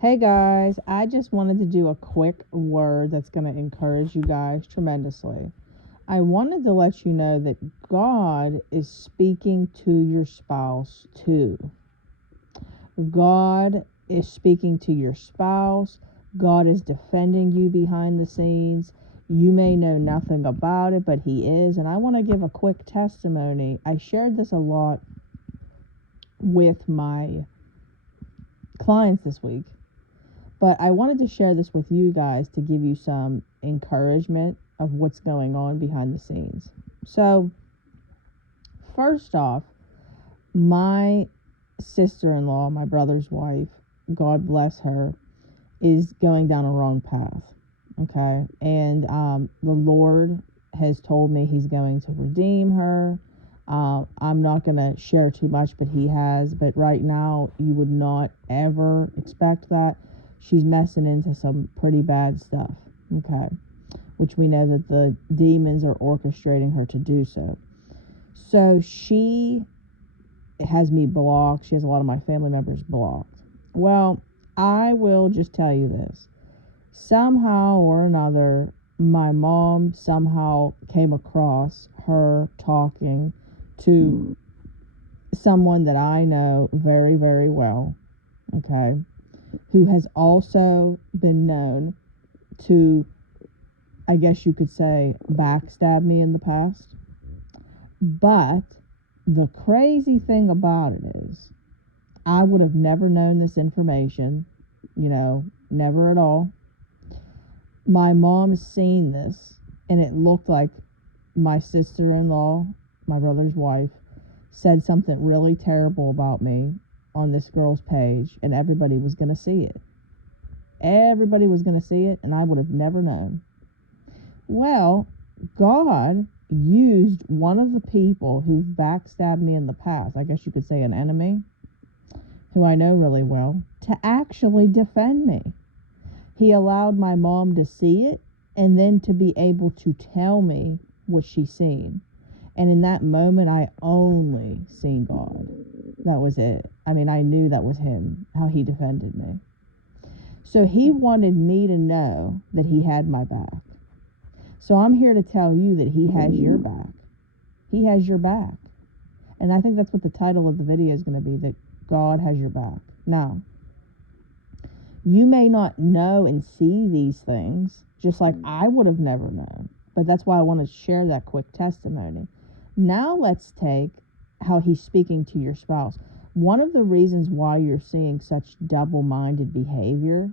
Hey guys, I just wanted to do a quick word that's going to encourage you guys tremendously. I wanted to let you know that God is speaking to your spouse too. God is speaking to your spouse. God is defending you behind the scenes. You may know nothing about it, but He is. And I want to give a quick testimony. I shared this a lot with my clients this week. But I wanted to share this with you guys to give you some encouragement of what's going on behind the scenes. So, first off, my sister in law, my brother's wife, God bless her, is going down a wrong path. Okay. And the Lord has told me He's going to redeem her. I'm not going to share too much, but He has. But right now, you would not ever expect that. She's messing into some pretty bad stuff. Okay. Which we know that the demons are orchestrating her to do so. So she has me blocked. She has a lot of my family members blocked. Well, I will just tell you this. Somehow or another, my mom somehow came across her talking to someone that I know very, very well, okay, who has also been known to, I guess you could say, backstab me in the past. But the crazy thing about it is, I would have never known this information, never at all. My mom's seen this, and it looked like my sister-in-law, my brother's wife, said something really terrible about me on this girl's page, and everybody was going to see it. Everybody was going to see it, and I would have never known. Well, God used one of the people who've backstabbed me in the past, I guess you could say an enemy, who I know really well, to actually defend me. He allowed my mom to see it and then to be able to tell me what she's seen. And in that moment, I only seen God. That was it. I mean, I knew that was Him, how He defended me. So He wanted me to know that He had my back. So I'm here to tell you that He has your back. He has your back. And I think that's what the title of the video is going to be, that God has your back. Now, you may not know and see these things, just like I would have never known. But that's why I want to share that quick testimony. Now let's take how He's speaking to your spouse. One of the reasons why you're seeing such double-minded behavior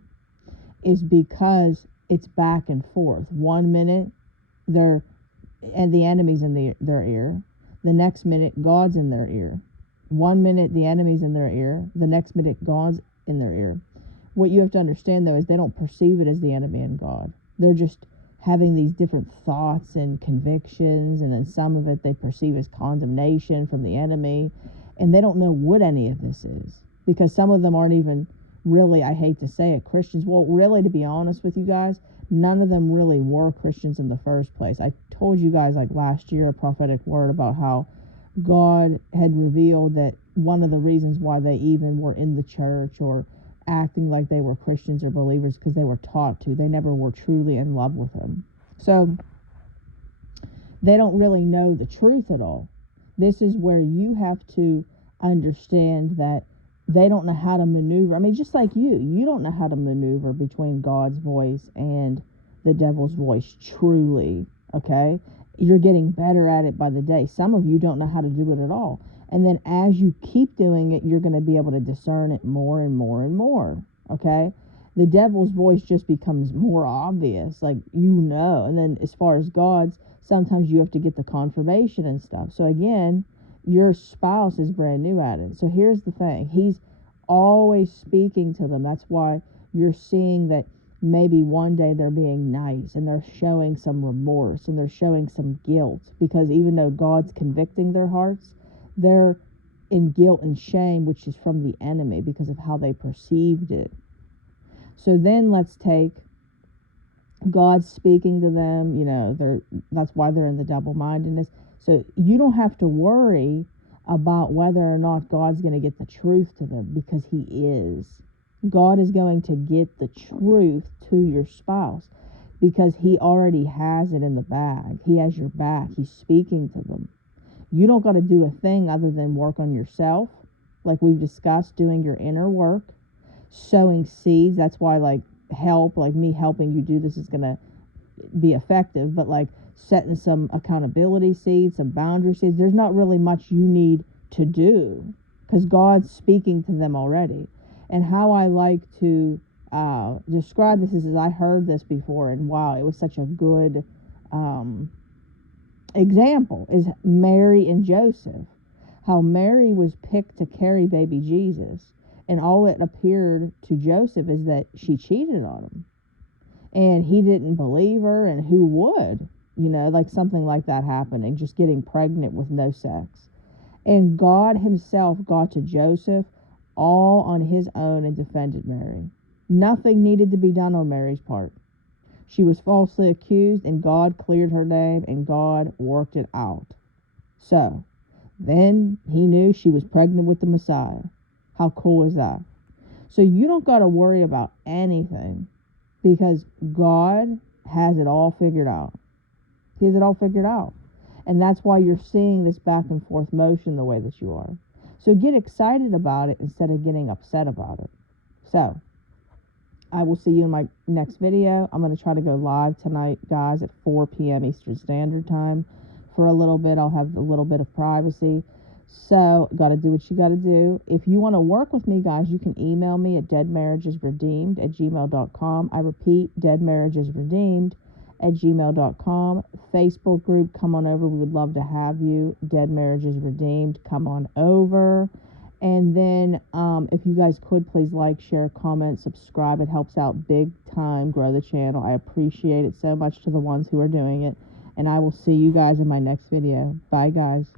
is because it's back and forth. 1 minute, the enemy's in their ear. The next minute, God's in their ear. 1 minute, the enemy's in their ear. The next minute, God's in their ear. What you have to understand, though, is they don't perceive it as the enemy and God. They're just having these different thoughts and convictions, and then some of it they perceive as condemnation from the enemy, and they don't know what any of this is, because some of them aren't even really, I hate to say it, Christians. Well, really, to be honest with you guys, none of them really were Christians in the first place. I told you guys, like last year, a prophetic word about how God had revealed that one of the reasons why they even were in the church or acting like they were Christians or believers, because they were taught to. They never were truly in love with Him. So they don't really know the truth at all. This is where you have to understand that they don't know how to maneuver. I mean, just like you don't know how to maneuver between God's voice and the devil's voice truly, okay? You're getting better at it by the day. Some of you don't know how to do it at all. And then as you keep doing it, you're going to be able to discern it more and more and more, okay? The devil's voice just becomes more obvious, like, and then as far as God's, sometimes you have to get the confirmation and stuff. So again, your spouse is brand new at it. So here's the thing. He's always speaking to them. That's why you're seeing that maybe one day they're being nice and they're showing some remorse and they're showing some guilt, because even though God's convicting their hearts, they're in guilt and shame, which is from the enemy because of how they perceived it. So then let's take God speaking to them, that's why they're in the double-mindedness. So you don't have to worry about whether or not God's going to get the truth to them, because He is. God is going to get the truth to your spouse because he already has it in the bag. He has your back. He's speaking to them. You don't got to do a thing other than work on yourself, like we've discussed, doing your inner work, sowing seeds. That's why, like, help, like me helping you do this is going to be effective, but like setting some accountability seeds, some boundary seeds, there's not really much you need to do because God's speaking to them already. And how I like to describe this is I heard this before, and wow, it was such a good example, is Mary and Joseph. How Mary was picked to carry baby Jesus, and all it appeared to Joseph is that she cheated on him. And he didn't believe her, and who would? Like something like that happening, just getting pregnant with no sex. And God himself got to Joseph all on his own and defended Mary. Nothing needed to be done on Mary's part. She was falsely accused, and God cleared her name, and God worked it out. So, then he knew she was pregnant with the Messiah. How cool is that? So you don't got to worry about anything because God has it all figured out. He has it all figured out. And that's why you're seeing this back and forth motion the way that you are. So get excited about it instead of getting upset about it. So, I will see you in my next video. I'm going to try to go live tonight, guys, at 4 p.m. Eastern Standard Time. For a little bit, I'll have a little bit of privacy. So, got to do what you got to do. If you want to work with me, guys, you can email me at deadmarriagesredeemed@gmail.com. I repeat, deadmarriagesredeemed@gmail.com. Facebook group, come on over. We would love to have you. Dead Marriages Redeemed, come on over. And then if you guys could please like, share, comment, subscribe. It helps out big time, grow the channel. I appreciate it so much to the ones who are doing it. And I will see you guys in my next video. Bye, guys.